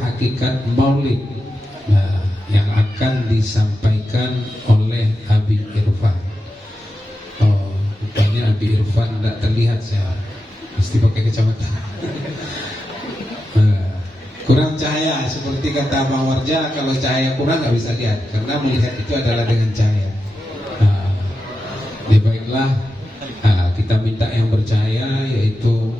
hakikat maulid yang akan disampaikan oleh Abi Irfan. Oh, rupanya Abi Irfan tidak terlihat, saya mesti pakai kacamata. Kurang cahaya, seperti kata Bang Warja, kalau cahaya kurang nggak bisa lihat, karena melihat itu adalah dengan cahaya. Baiklah, kita minta yang bercahaya, yaitu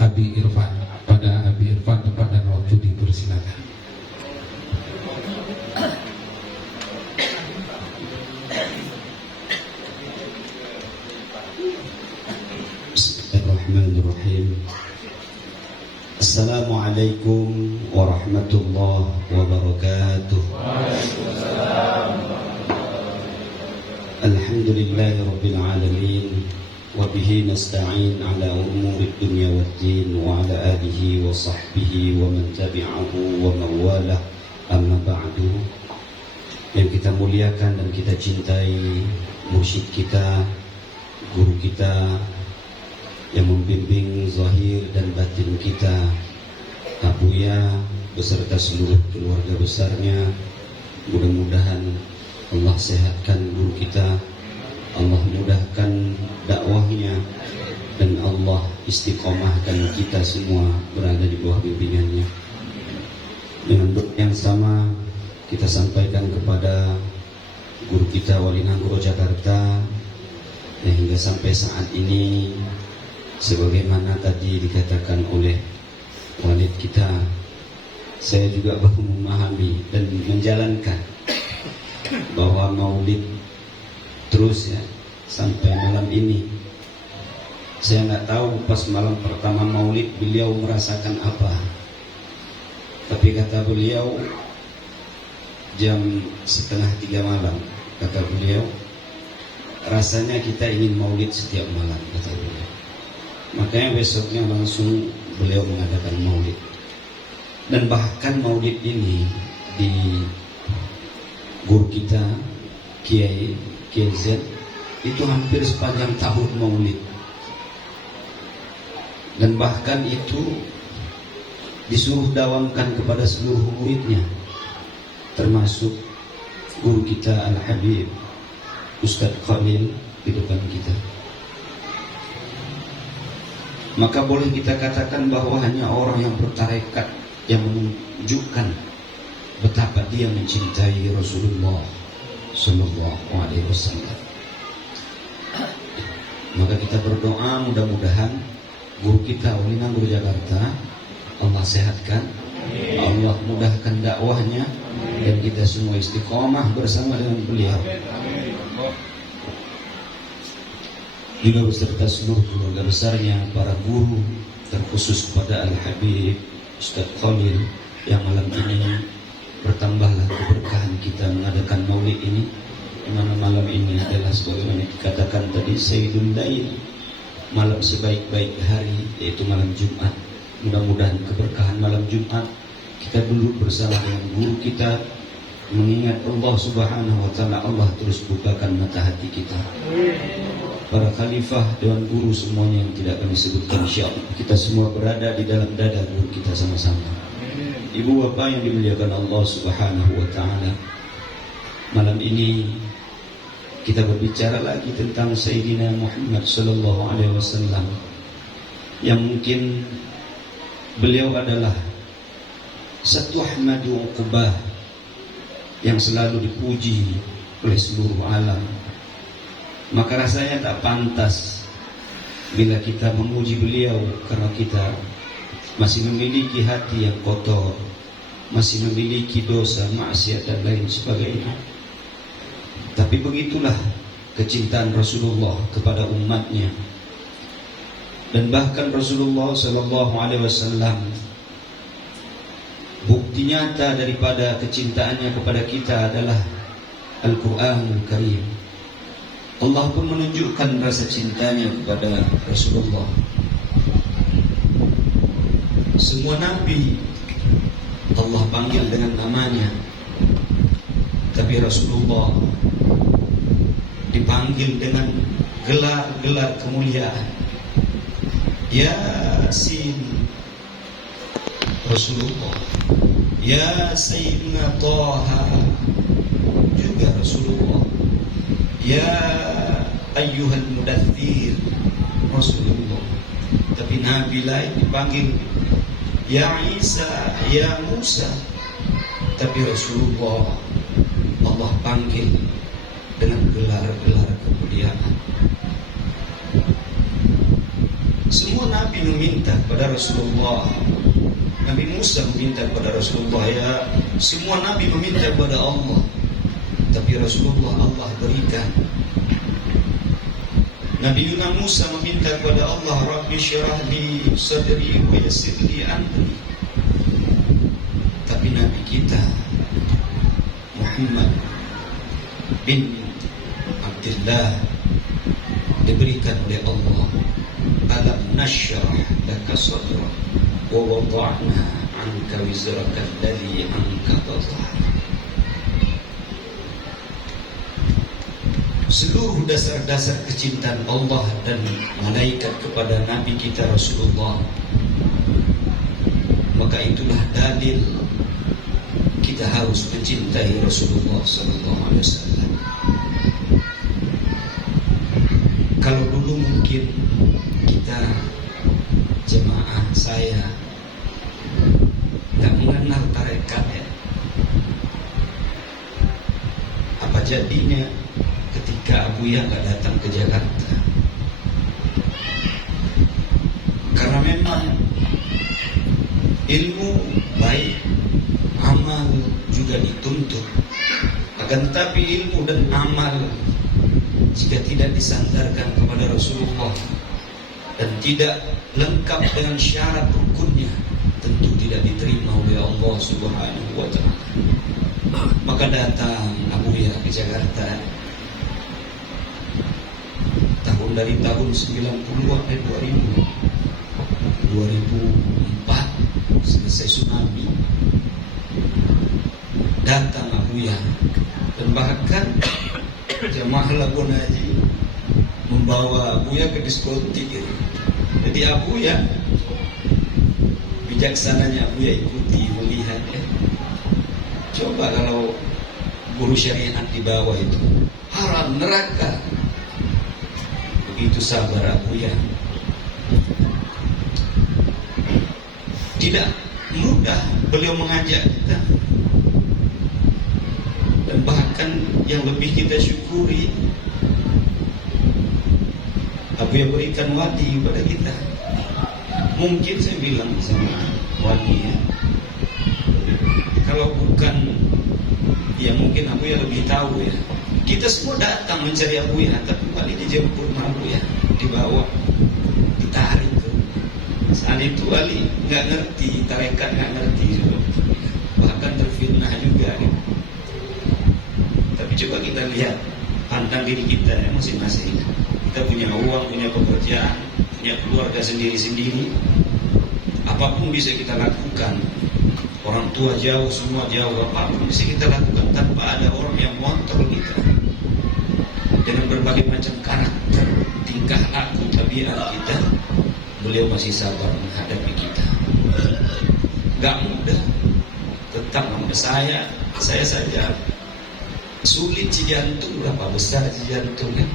Abi Irfan. Pada Abi Irfan tempat dan waktu dipersilakan. Bismillahirrahmanirrahim. Assalamualaikum warahmatullahi wabarakatuh. Alhamdulillahi rabbil alamin, wa bihi nasta'in ala umuri dunya waddin, wa ala alihi wa sahbihi wa man tabi'ahu wa mawalah, amma ba'du. Yang kita muliakan dan kita cintai mursyid kita, guru kita yang membimbing zahir dan batin kita, Pak Buya beserta seluruh keluarga besarnya. Mudah-mudahan Allah sehatkan guru kita, Allah mudahkan dakwahnya, dan Allah istiqomahkan kita semua berada di bawah bimbingannya. Dengan doa yang sama kita sampaikan kepada guru kita Wali Nangguro Jakarta, yang hingga sampai saat ini, sebagaimana tadi dikatakan oleh walid kita, saya juga baru memahami dan menjalankan bahwa maulid terus ya sampai malam ini. Saya nggak tahu pas malam pertama maulid beliau merasakan apa, tapi kata beliau jam 2:30 malam, kata beliau rasanya kita ingin maulid setiap malam, kata beliau. Makanya besoknya langsung beliau mengadakan maulid. Dan bahkan maulid ini di guru kita Kiai Z itu hampir sepanjang tahun maulid. Dan bahkan itu disuruh dawamkan kepada seluruh muridnya, termasuk guru kita Al-Habib Ustadz Khalil di depan kita. Maka boleh kita katakan bahwa hanya orang yang bertarekat yang menunjukkan betapa dia mencintai Rasulullah Sallallahu Alaihi Wasallam. Maka kita berdoa mudah-mudahan guru kita Wali Nangguro Jakarta Allah sehatkan, Allah mudahkan dakwahnya, dan kita semua istiqomah bersama dengan beliau. Juga beserta seluruh keluarga besarnya, para guru, terkhusus kepada Al-Habib Ustadz Khalil, yang malam ini bertambahlah keberkahan kita mengadakan maulid ini, di mana malam ini adalah sebagaimana dikatakan tadi Sayyidul Lail, malam sebaik-baik hari, yaitu malam Jumat. Mudah-mudahan keberkahan malam Jumat kita duduk bersama dengan guru kita, mengingat Allah Subhanahu wa Ta'ala. Allah terus bukakan mata hati kita. Para khalifah, dewan guru semuanya yang tidak kami sebutkan, insyaallah kita semua berada di dalam dada guru kita sama-sama. Ibu bapak yang dimuliakan Allah Subhanahu wa Ta'ala, malam ini kita berbicara lagi tentang Sayyidina Muhammad Sallallahu Alaihi Wasallam, yang mungkin beliau adalah satu Ahmadu Uqbah yang selalu dipuji oleh seluruh alam. Maka rasanya tak pantas bila kita memuji beliau, karena kita masih memiliki hati yang kotor, masih memiliki dosa, maksiat dan lain sebagainya. Tapi begitulah kecintaan Rasulullah kepada umatnya. Dan bahkan Rasulullah Sallallahu Alaihi Wasallam, bukti nyata daripada kecintaannya kepada kita adalah Al-Quranul Karim. Allah pun menunjukkan rasa cintanya kepada Rasulullah. Semua Nabi Allah panggil dengan namanya, tapi Rasulullah dipanggil dengan gelar-gelar kemuliaan. Yasin, Rasulullah. Ya Sayyidina Taha, juga Rasulullah. Ya ayyuhal mudaththir, Rasulullah. Tapi Nabi lain dipanggil Ya Isa, Ya Musa. Tapi Rasulullah Allah panggil dengan gelar-gelar kemuliaan. Semua Nabi meminta kepada Rasulullah. Nabi Musa meminta kepada Rasulullah, ya. Semua Nabi meminta kepada Allah, tapi Rasulullah Allah berikan. Nabi Musa meminta kepada Allah, Rabbi syrah li sadri wa yassir li amri. Tapi Nabi kita Muhammad bin Abdullah diberikan oleh Allah, alam nashrah laka sadrak wa wada'na anka wizraka alladhi anqadha dhahrak. Seluruh dasar-dasar kecintaan Allah dan malaikat kepada Nabi kita Rasulullah, maka itulah dalil kita harus mencintai Rasulullah sallallahu alaihi wasallam. Kalau dulu mungkin kita jemaah saya nggak mengenal tarekat, ya. Apa jadinya ketika Abuya nggak datang ke Jakarta? Karena memang ilmu baik, amal juga dituntut. Akan tetapi ilmu dan amal jika tidak disandarkan kepada Rasulullah dan tidak lengkap dengan syarat rukunnya, tentu tidak diterima oleh Allah Subhanahu wa ta'ala. Maka datang Abuya ke Jakarta dari tahun 90-an 2004 selesai tsunami, datang Abuya, dan bahkan jemaah Labuan Haji membawa Abuya ke diskotik gitu. Jadi Abuya, bijaksananya Abuya ikuti melihat, ya. Coba kalau guru syariat di bawah itu haram neraka, begitu sabar Abuya. Tidak mudah beliau mengajak kita, dan bahkan yang lebih kita syukuri, Abuya berikan wadi kepada kita. Mungkin saya bilang sama wadi, ya, kalau bukan, ya mungkin Abuya lebih tahu, ya. Kita semua datang mencari Abuya, tapi wali dijemput Abuya, dibawa, ditarik ke. Saat itu wali nggak ngerti, tarekat nggak ngerti, bahkan terfitnah juga, ya. Tapi coba kita lihat, pandang diri kita, ya, masing-masing. Kita punya uang, punya pekerjaan, punya keluarga sendiri-sendiri. Apapun bisa kita lakukan. Orang tua jauh, semua jauh, apapun bisa kita lakukan tanpa ada orang yang mengontrol kita. Dengan berbagai macam karakter, tingkah laku, tabiat kita, beliau masih sabar menghadapi kita. Gak mudah. Tetap saya saja sulit si jantung, berapa besar si jantung, kan?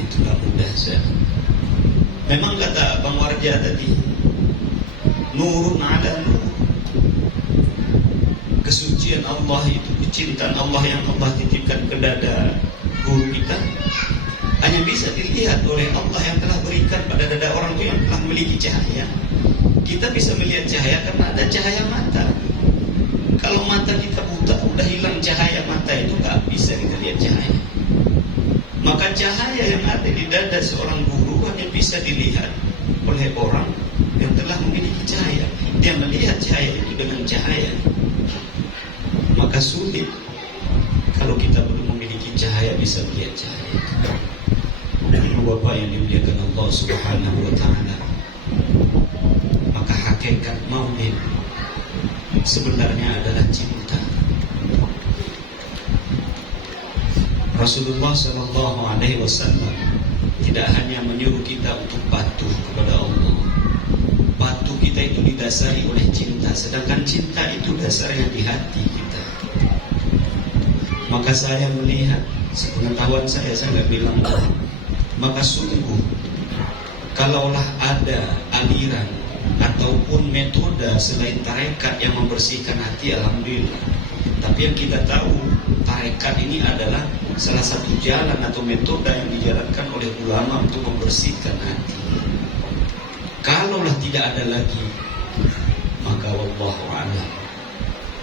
Itulah mudah saya. Memang kata Bang Warja tadi, nurun ala nur. Kesucian Allah itu, kecintaan Allah yang Allah titipkan ke dada guru kita, hanya bisa dilihat oleh Allah yang telah berikan pada dada orang itu yang telah memiliki cahaya. Kita bisa melihat cahaya karena ada cahaya mata. Kalau mata kita buta, udah hilang cahaya mata itu, gak bisa kita lihat cahaya. Maka cahaya yang ada di dada seorang guru hanya bisa dilihat oleh orang yang telah memiliki cahaya. Dia melihat cahaya itu dengan cahaya. Maka sulit kalau kita belum memiliki cahaya bisa melihat cahaya. Ibu bapak yang dimuliakan Allah Subhanahu wa ta'ala, maka hakikat maulid sebenarnya adalah cinta. Rasulullah sallallahu alaihi wasallam tidak hanya menyuruh kita untuk patuh kepada Allah. Patuh kita itu sedangkan cinta itu dasarnya di hati kita. Maka saya melihat, sepengetahuan saya nggak bilang, maka sungguh kalaulah ada aliran ataupun metode selain tarekat yang membersihkan hati, alhamdulillah. Tapi yang kita tahu, tarekat ini adalah salah satu jalan atau metode yang dijalankan oleh ulama untuk membersihkan hati. Kalaulah tidak ada lagi, maka wallahu a'lam,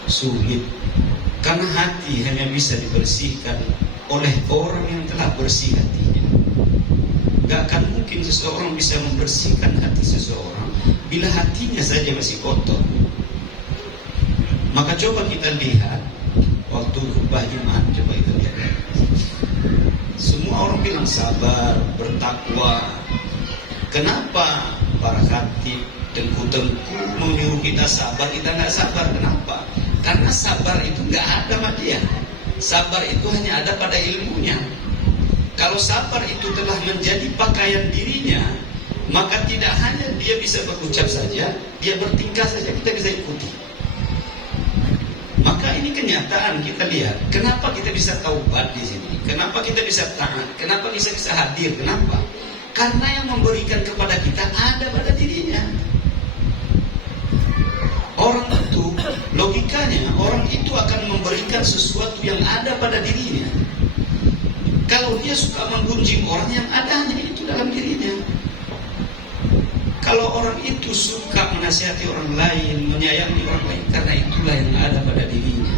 sulit. Karena hati hanya bisa dibersihkan oleh orang yang telah bersih hatinya. Gak akan mungkin seseorang bisa membersihkan hati seseorang bila hatinya saja masih kotor. Maka coba kita lihat waktu khutbah Jumat, coba kita lihat. Semua orang bilang sabar, bertakwa. Kenapa para khatib, tengku-tengku menyuruh kita sabar, kita nggak sabar? Kenapa? Karena sabar itu nggak ada pada dia. Sabar itu hanya ada pada ilmunya. Kalau sabar itu telah menjadi pakaian dirinya, maka tidak hanya dia bisa berucap saja, dia bertingkah saja, kita bisa ikuti. Maka ini kenyataan, kita lihat. Kenapa kita bisa taubat di sini? Kenapa kita bisa taat? Kenapa bisa hadir? Kenapa? Karena yang memberikan kepada kita ada pada dirinya. Orang itu, logikanya, orang itu akan memberikan sesuatu yang ada pada dirinya. Kalau dia suka menggunjing orang, yang ada hanya itu dalam dirinya. Kalau orang itu suka menasihati orang lain, menyayangi orang lain, karena itulah yang ada pada dirinya.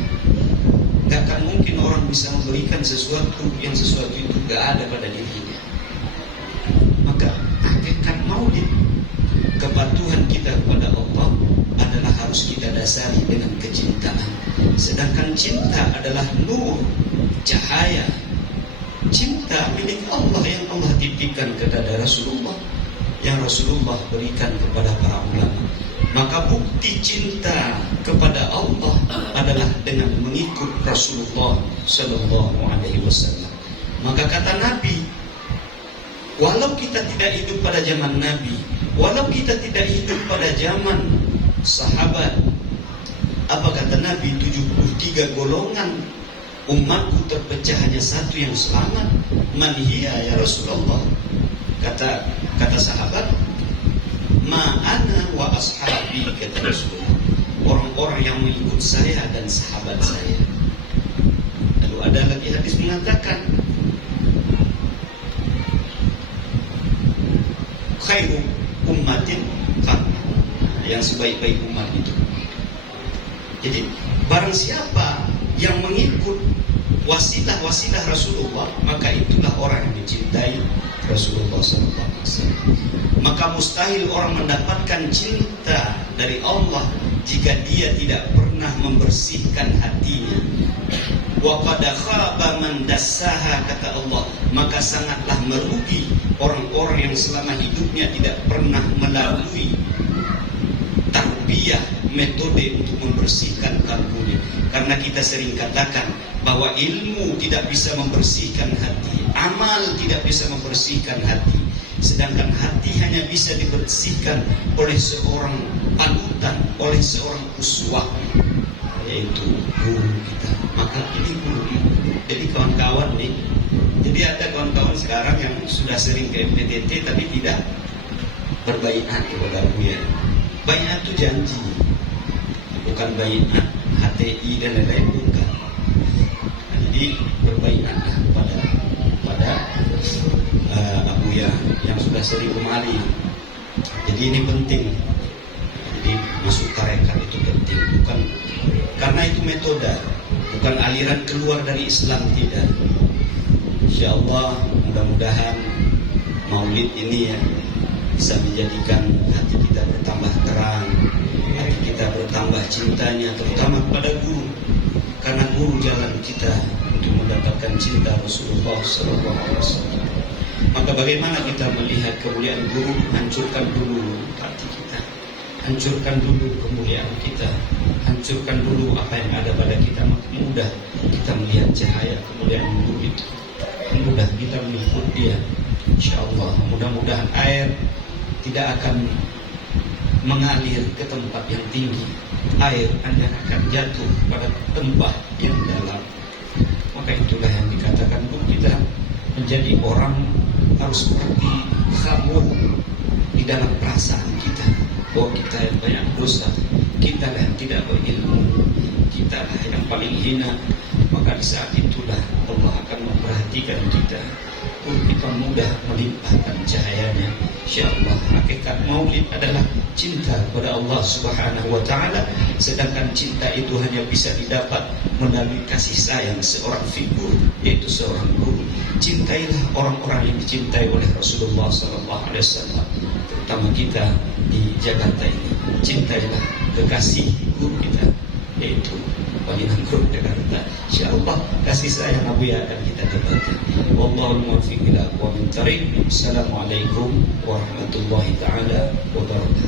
Gak akan mungkin orang bisa memberikan sesuatu yang sesuatu itu gak ada pada dirinya. Maka hakikat maulid, kepatuhan kita kepada Allah adalah harus kita dasari dengan kecintaan. Sedangkan cinta adalah nur, cahaya. Cinta milik Allah yang Allah titipkan kepada Rasulullah, yang Rasulullah berikan kepada para ulama. Maka bukti cinta kepada Allah adalah dengan mengikut Rasulullah Sallallahu Alaihi Wasallam. Maka kata Nabi, walau kita tidak hidup pada zaman Nabi, walau kita tidak hidup pada zaman sahabat, apa kata Nabi? 73 golongan umatku terpecah, hanya satu yang selamat. Man hiya ya Rasulullah? Kata sahabat, ma'ana wa ashabi, kata Rasulullah, orang-orang yang mengikut saya dan sahabat saya. Lalu ada lagi hadis mengatakan, khairu ummatin qarni, yang sebaik-baik umat itu. Jadi barang siapa yang mengikut wasilah-wasilah Rasulullah, maka itulah orang yang mencintai Rasulullah SAW. Maka mustahil orang mendapatkan cinta dari Allah jika dia tidak pernah membersihkan hatinya. Wa qad khaba man dassaha, kata Allah. Maka sangatlah merugi orang-orang yang selama hidupnya tidak pernah melalui tarbiyah, metode untuk membersihkan kalbunya. Karena kita sering katakan bahwa ilmu tidak bisa membersihkan hati, amal tidak bisa membersihkan hati, sedangkan hati hanya bisa dibersihkan oleh seorang panutan, oleh seorang uswah, yaitu guru kita. Maka ini guru. Jadi kawan-kawan nih, jadi ada kawan-kawan sekarang yang sudah sering ke MPTT tapi tidak berbaiat kepada Buya. Baiat itu janji, bukan baiat HTI dan lain-lain, bukan. Jadi berbaiatlah pada Abuya yang sudah sering kemari. Jadi ini penting. Jadi masuk tarekat itu penting, bukan karena itu metode, bukan aliran keluar dari Islam, tidak. Insyaallah mudah-mudahan maulid ini ya bisa menjadikan hati kita bertambah terang, hati kita bertambah cintanya, terutama kepada guru. Karena guru jalan kita untuk mendapatkan cinta Rasulullah SAW. Maka bagaimana kita melihat kemuliaan guru? Hancurkan dulu hati kita, hancurkan dulu kemuliaan kita, hancurkan dulu apa yang ada pada kita. Maka mudah kita melihat cahaya kemuliaan guru itu, mudah kita mengikut dia. InsyaAllah mudah-mudahan air tidak akan mengalir ke tempat yang tinggi, air hanya akan jatuh pada tempat yang dalam. Maka itulah yang dikatakan untuk kita menjadi orang harus seperti khamur di dalam perasaan kita, bahwa kita yang banyak dosa, kita lah yang tidak berilmu, kita lah yang paling hina. Maka di saat itulah Allah akan memperhatikan kita, kita mudah melimpahkan cahayanya. InsyaAllah hakikat maulid adalah cinta kepada Allah Subhanahu wa ta'ala. Sedangkan cinta itu hanya bisa didapat melalui kasih sayang seorang figur, yaitu seorang guru. Cintailah orang-orang yang dicintai oleh Rasulullah SAW, terutama kita di Jakarta ini. Cintailah kekasih guru kita, yaitu Baginda Guru Jakarta. InsyaAllah kasih sayang Nabi akan kita dapatkan. Wallahul muwaffiq ila aqwamit thariq. Assalamualaikum warahmatullahi taala wabarakatuh.